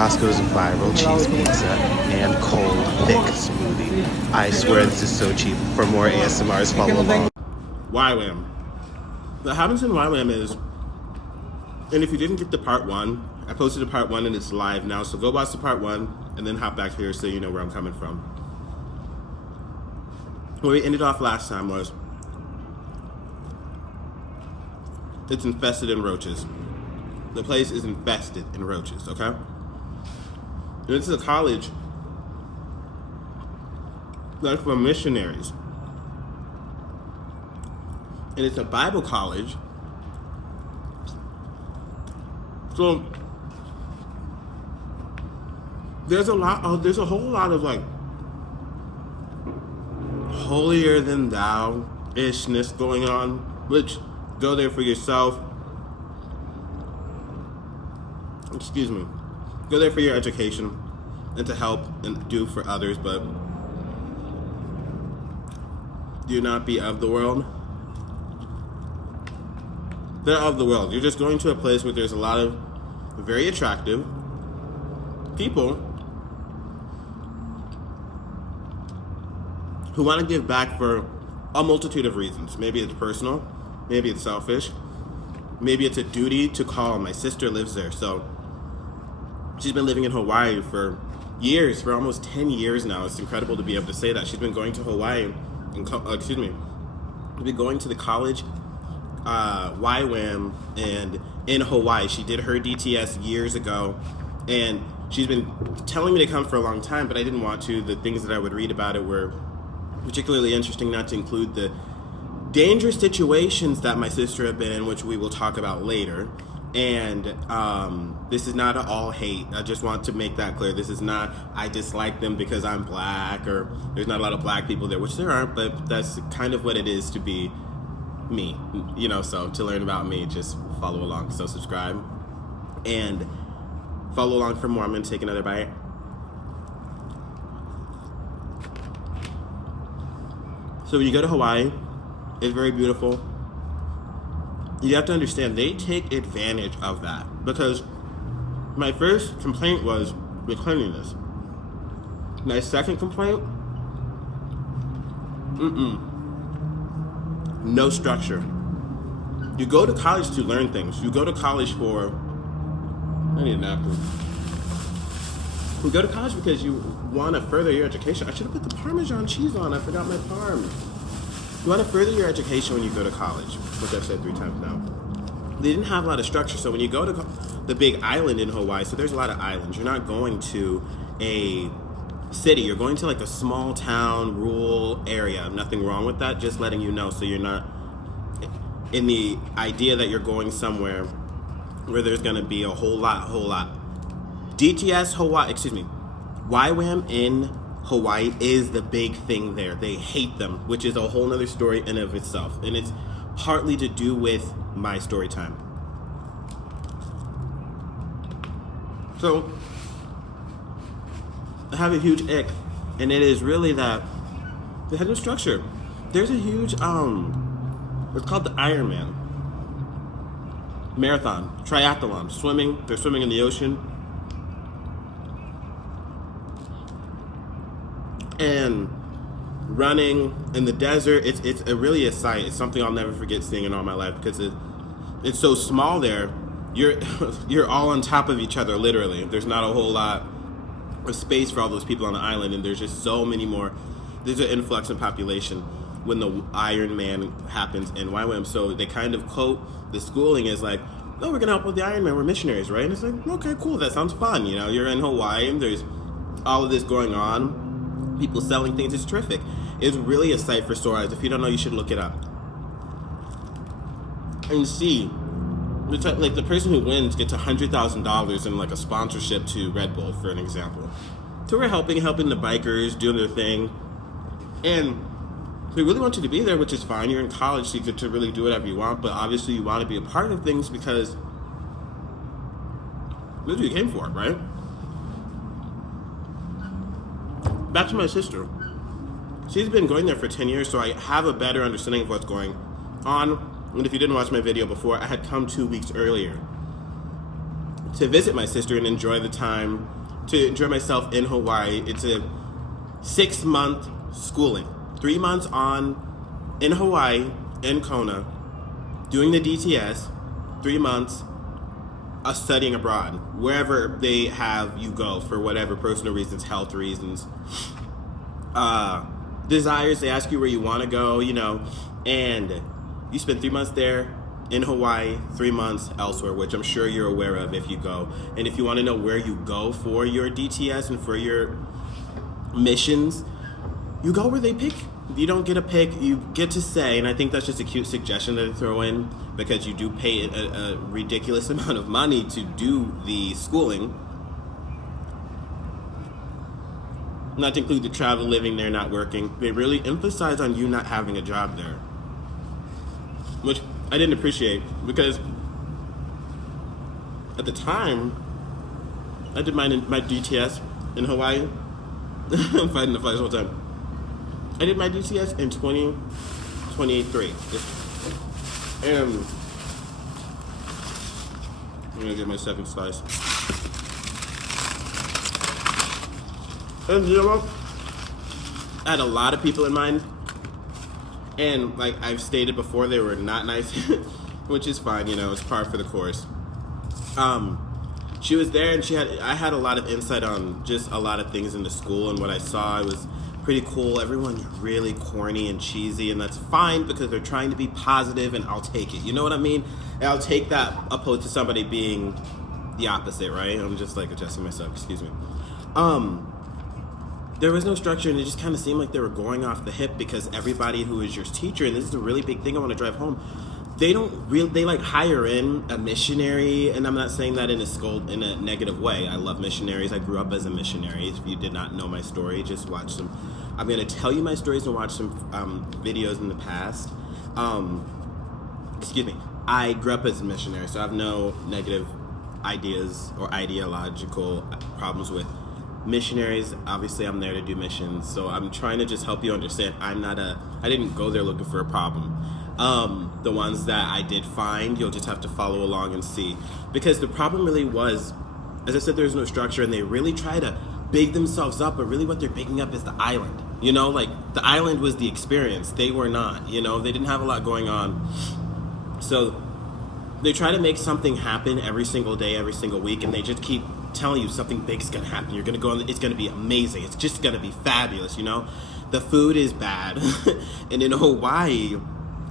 Costco's viral cheese pizza and cold, thick smoothie. I swear this is so cheap. For more ASMRs, follow along. YWAM. What happens in YWAM is, and if you didn't get the part one, I posted a part one and it's live now, so go watch the part one and then hop back here so you know where I'm coming from. Where we ended off last time was, it's infested in roaches. The place is infested in roaches, okay? And this is a college that's for missionaries. And it's a Bible college. So there's a whole lot of like holier than thou ishness going on, which go there for yourself. Excuse me. Go there for your education and to help and do for others, but do not be of the world. They're of the world. You're just going to a place where there's a lot of very attractive people who want to give back for a multitude of reasons. Maybe it's personal, maybe it's selfish, maybe it's a duty to call. My sister lives there, so she's been living in Hawaii for years, for almost 10 years now. It's incredible to be able to say that. She's been going to Hawaii, been going to the college, YWAM, and in Hawaii. She did her DTS years ago, and she's been telling me to come for a long time, but I didn't want to. The things that I would read about it were particularly interesting, not to include the dangerous situations that my sister had been in, which we will talk about later. And this is not all hate. I just want to make that clear. This is not, I dislike them because I'm black, or there's not a lot of black people there, which there aren't, but that's kind of what it is to be me, you know. So to learn about me, just follow along. So subscribe and follow along for more. I'm gonna take another bite. So when you go to Hawaii, it's very beautiful. You have to understand, they take advantage of that, because my first complaint was the cleanliness. My second complaint, no structure. You go to college to learn things. You go to college for, I need a napkin. You go to college because you want to further your education. I should have put the Parmesan cheese on. I forgot my parm. You want to further your education when you go to college, which I've said 3 times now. They didn't have a lot of structure, so when you go to the big island in Hawaii, so there's a lot of islands. You're not going to a city. You're going to like a small town, rural area. Nothing wrong with that, just letting you know, so you're not in the idea that you're going somewhere where there's going to be a whole lot. DTS Hawaii, YWAM in Hawaii is the big thing there. They hate them, which is a whole nother story in and of itself. And it's partly to do with my story time. So I have a huge ick, and it is really that they had no structure. There's a huge, it's called the Ironman marathon, triathlon, swimming. They're swimming in the ocean. And running in the desert, it's really a sight. It's something I'll never forget seeing in all my life, because it's so small there. You're all on top of each other, literally. There's not a whole lot of space for all those people on the island, and there's just so many more. There's an influx in population when the Iron Man happens in YWAM. So they kind of quote the schooling as like, "Oh, we're gonna help with the Iron Man. We're missionaries, right?" And it's like, okay, cool. That sounds fun. You know, you're in Hawaii, and there's all of this going on. People selling things. It's terrific. It's really a sight for sore eyes. If you don't know, you should look it up and see. Like the person who wins gets $100,000 in like a sponsorship to Red Bull, for an example. So we're helping the bikers, doing their thing, and we really want you to be there, which is fine. You're in college, so you get to really do whatever you want. But obviously, you want to be a part of things because this is what you came for, right? Back to my sister. She's been going there for 10 years, so I have a better understanding of what's going on. And if you didn't watch my video before, I had come 2 weeks earlier to visit my sister and enjoy the time, to enjoy myself in Hawaii. It's a 6-month schooling, 3 months in Hawaii, in Kona, doing the DTS, 3 months studying abroad, wherever they have you go for whatever personal reasons, health reasons, desires. They ask you where you want to go, and you spend 3 months there in Hawaii, 3 months elsewhere, which I'm sure you're aware of if you go. And if you want to know where you go for your DTS and for your missions, you go where they pick. You don't get a pick, you get to say, and I think that's just a cute suggestion that they throw in, because you do pay a ridiculous amount of money to do the schooling. Not to include the travel, living there, not working. They really emphasize on you not having a job there, which I didn't appreciate, because at the time, I did my DTS in Hawaii. I'm fighting the flies the whole time. I did my DTS in 2023. And I'm gonna get my second slice. And I had a lot of people in mind, and like I've stated before, they were not nice, which is fine, it's par for the course. She was there, and I had a lot of insight on just a lot of things in the school, and what I saw, it was pretty cool. Everyone's really corny and cheesy, and that's fine because they're trying to be positive, and I'll take it. You know what I mean? And I'll take that opposed to somebody being the opposite, right? I'm just like adjusting myself, excuse me. There was no structure, and it just kind of seemed like they were going off the hip, because everybody who is your teacher, and this is a really big thing I want to drive home, they like hire in a missionary, and I'm not saying that in a negative way. I love missionaries. I grew up as a missionary. If you did not know my story, just watch some. I'm going to tell you my stories and watch some videos in the past. Excuse me. I grew up as a missionary, so I have no negative ideas or ideological problems with missionaries. Obviously, I'm there to do missions, so I'm trying to just help you understand. I didn't go there looking for a problem. The ones that I did find, you'll just have to follow along and see. Because the problem really was, as I said, there's no structure, and they really try to big themselves up, but really what they're bigging up is the island. Like the island was the experience. They were not, they didn't have a lot going on. So they try to make something happen every single day, every single week, and they just keep telling you something big is going to happen. You're going to go it's going to be amazing. It's just going to be fabulous, The food is bad. And in Hawaii,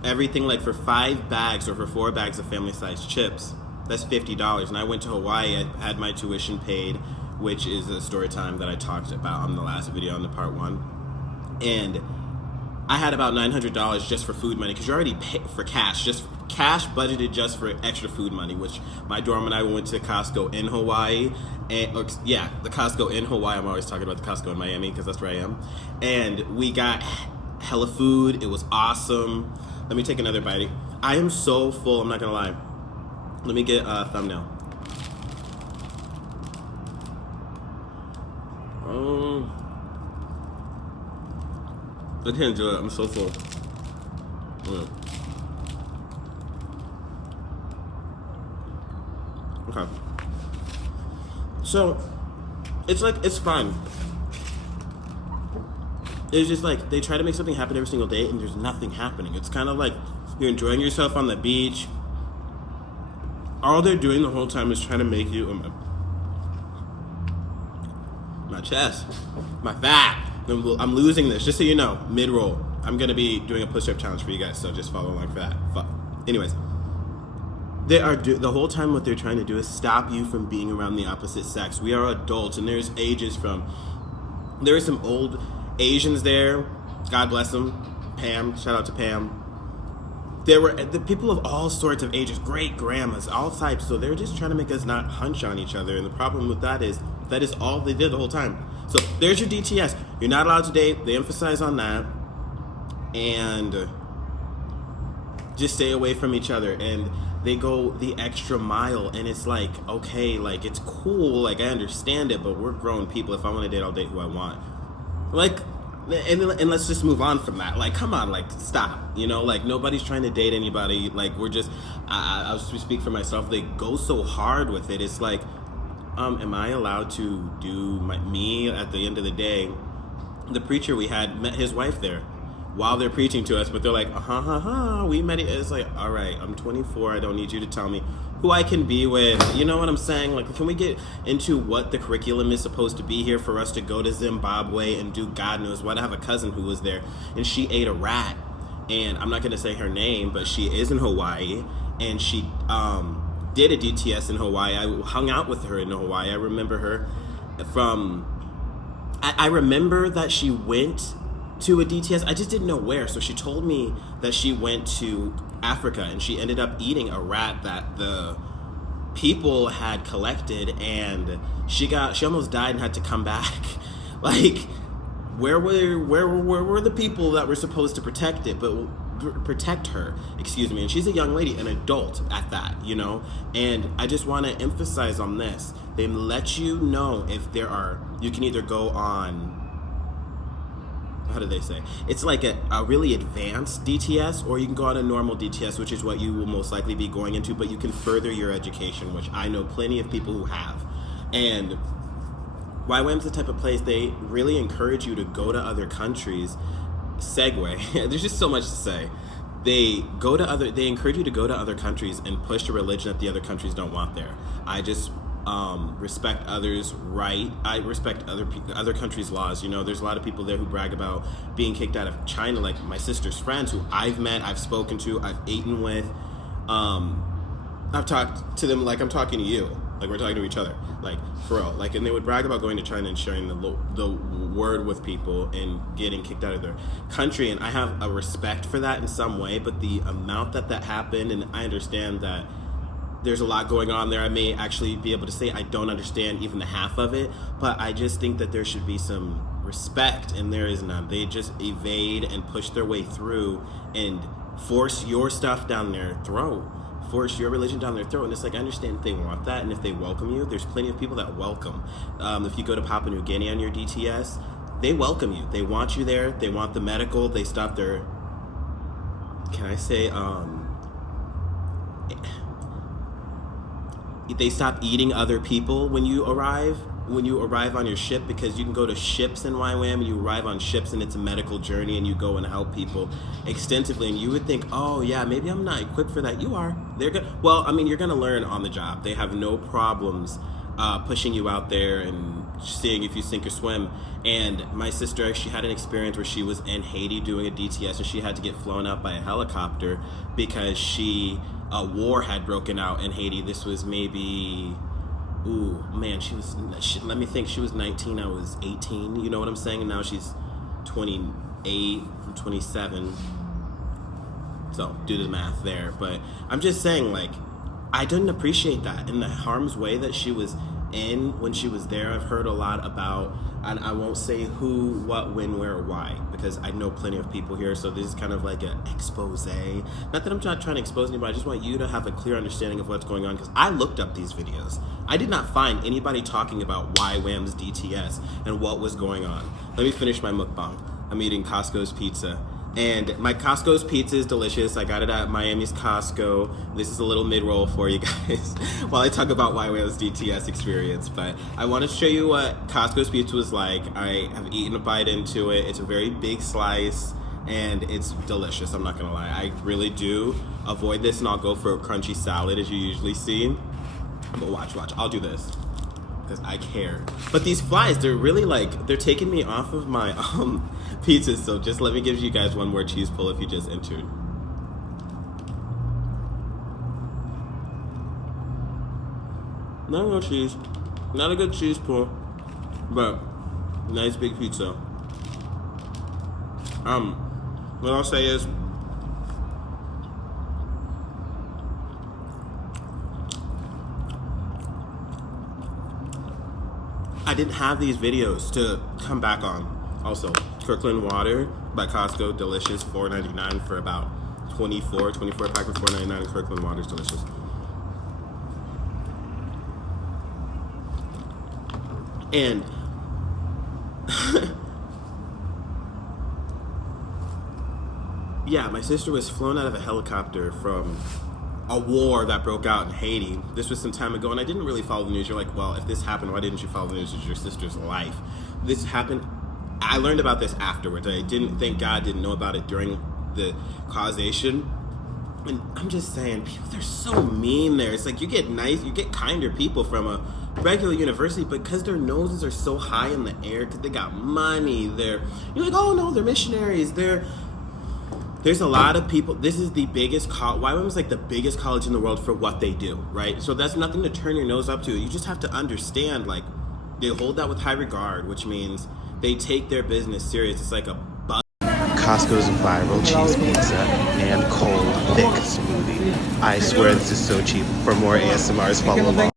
everything like for 5 bags or for 4 bags of family-sized chips, that's $50. And I went to Hawaii, I had my tuition paid, which is a story time that I talked about on the last video on the part 1. And I had about $900 just for food money, because you already pay for cash, just cash budgeted just for extra food money, which my dorm and I went to Costco in Hawaii. The Costco in Hawaii. I'm always talking about the Costco in Miami because that's where I am. And we got hella food. It was awesome. Let me take another bite. I am so full, I'm not gonna lie. Let me get a thumbnail. I can't do it, I'm so full. Okay. So, it's fun. It's just like, they try to make something happen every single day, and there's nothing happening. It's kind of like you're enjoying yourself on the beach. All they're doing the whole time is trying to make you, my chest, my fat. I'm losing this, just so you know, mid-roll. I'm going to be doing a push-up challenge for you guys, so just follow along for that. Anyways, they are the whole time what they're trying to do is stop you from being around the opposite sex. We are adults, and there's ages from, there are some old Asians there, God bless them, Pam, shout out to Pam. There were the people of all sorts of ages, great grandmas, all types, so they're just trying to make us not hunch on each other, and the problem with that is all they did the whole time. So there's your DTS. You're not allowed to date, they emphasize on that, and just stay away from each other, and they go the extra mile, and it's like, okay, like, it's cool, like, I understand it, but we're grown people. If I want to date, I'll date who I want. Like, and let's just move on from that. Like, come on, like, stop. You know, like, nobody's trying to date anybody. Like, we're just, I'll speak for myself. They go so hard with it. It's like, am I allowed to do me at the end of the day? The preacher we had met his wife there while they're preaching to us, but they're like, we met it. It's like, all right, I'm 24. I don't need you to tell me who I can be with. You know what I'm saying? Like, can we get into what the curriculum is supposed to be here for us to go to Zimbabwe and do God knows what? I have a cousin who was there, and she ate a rat. And I'm not going to say her name, but she is in Hawaii, and she did a DTS in Hawaii. I hung out with her in Hawaii. I remember her from... I remember that she went to a DTS. I just didn't know where. So she told me that she went to Africa and she ended up eating a rat that the people had collected, and she almost died and had to come back. Like, where were the people that were supposed to protect her, excuse me? And she's a young lady, an adult at that, you know? And I just want to emphasize on this. They let you know if you can either go on, how do they say? It's like a really advanced DTS, or you can go on a normal DTS, which is what you will most likely be going into, but you can further your education, which I know plenty of people who have. And YWAM's the type of place they really encourage you to go to other countries. Segue. There's just so much to say. They encourage you to go to other countries and push a religion that the other countries don't want there. I just respect others' right. I respect other countries' laws. You know, there's a lot of people there who brag about being kicked out of China, like my sister's friends who I've met, I've spoken to, I've eaten with. I've talked to them like I'm talking to you. Like, we're talking to each other, like, for real. Like, and they would brag about going to China and sharing the word with people and getting kicked out of their country. And I have a respect for that in some way, but the amount that happened, and I understand that there's a lot going on there. I may actually be able to say I don't understand even the half of it, but I just think that there should be some respect, and there is none. They just evade and push their way through and force your stuff down their throat. Force your religion down their throat. And it's like, I understand if they want that and if they welcome you. There's plenty of people that welcome. If you go to Papua New Guinea on your DTS, they welcome you. They want you there. They want the medical. They stop their, can I say, they stop eating other people when you arrive on your ship, because you can go to ships in YWAM and you arrive on ships and it's a medical journey and you go and help people extensively, and you would think, oh yeah, maybe I'm not equipped for that. You are. They're good. Well, I mean, you're going to learn on the job. They have no problems pushing you out there and seeing if you sink or swim. And my sister, she had an experience where she was in Haiti doing a DTS, and she had to get flown up by a helicopter because a war had broken out in Haiti. This was maybe... let me think, she was 19, I was 18, you know what I'm saying? And now she's 28, I'm 27. So, do the math there. But I'm just saying, like, I didn't appreciate that in the harm's way that she was in when she was there. I've heard a lot about, and I won't say who, what, when, where, or why, because I know plenty of people here, so this is kind of like an expose. Not that I'm not trying to expose anybody, I just want you to have a clear understanding of what's going on, because I looked up these videos. I did not find anybody talking about YWAM's DTS and what was going on. Let me finish my mukbang. I'm eating Costco's pizza. And my Costco's pizza is delicious. I got it at Miami's Costco. This is a little mid-roll for you guys while I talk about YWAM's DTS experience. But I want to show you what Costco's pizza was like. I have eaten a bite into it. It's a very big slice, and it's delicious. I'm not going to lie. I really do avoid this, and I'll go for a crunchy salad as you usually see. But watch. I'll do this because I care. But these flies, they're really like, they're taking me off of my pizzas. So just let me give you guys one more cheese pull if you just entered. No cheese. Not a good cheese pull, but nice big pizza. What I'll say is, I didn't have these videos to come back on. Also, Kirkland water by Costco, delicious, $4.99 for about 24 pack of $4.99, and Kirkland water is delicious. And Yeah, my sister was flown out of a helicopter from a war that broke out in Haiti. This was some time ago, and I didn't really follow the news. You're like, well, if this happened, why didn't you follow the news? It's your sister's life. This happened. I learned about this afterwards. I didn't think God didn't know about it during the causation. And I'm just saying, people, they're so mean there. It's like you get kinder people from a regular university, but because their noses are so high in the air, because they got money, you're like, oh no, they're missionaries. There's a lot of people. This is the biggest college. YWAM is like the biggest college in the world for what they do, right? So that's nothing to turn your nose up to. You just have to understand, like, they hold that with high regard, which means they take their business serious. It's like a Costco's viral cheese pizza and cold, thick smoothie. I swear this is so cheap. For more ASMRs, follow along.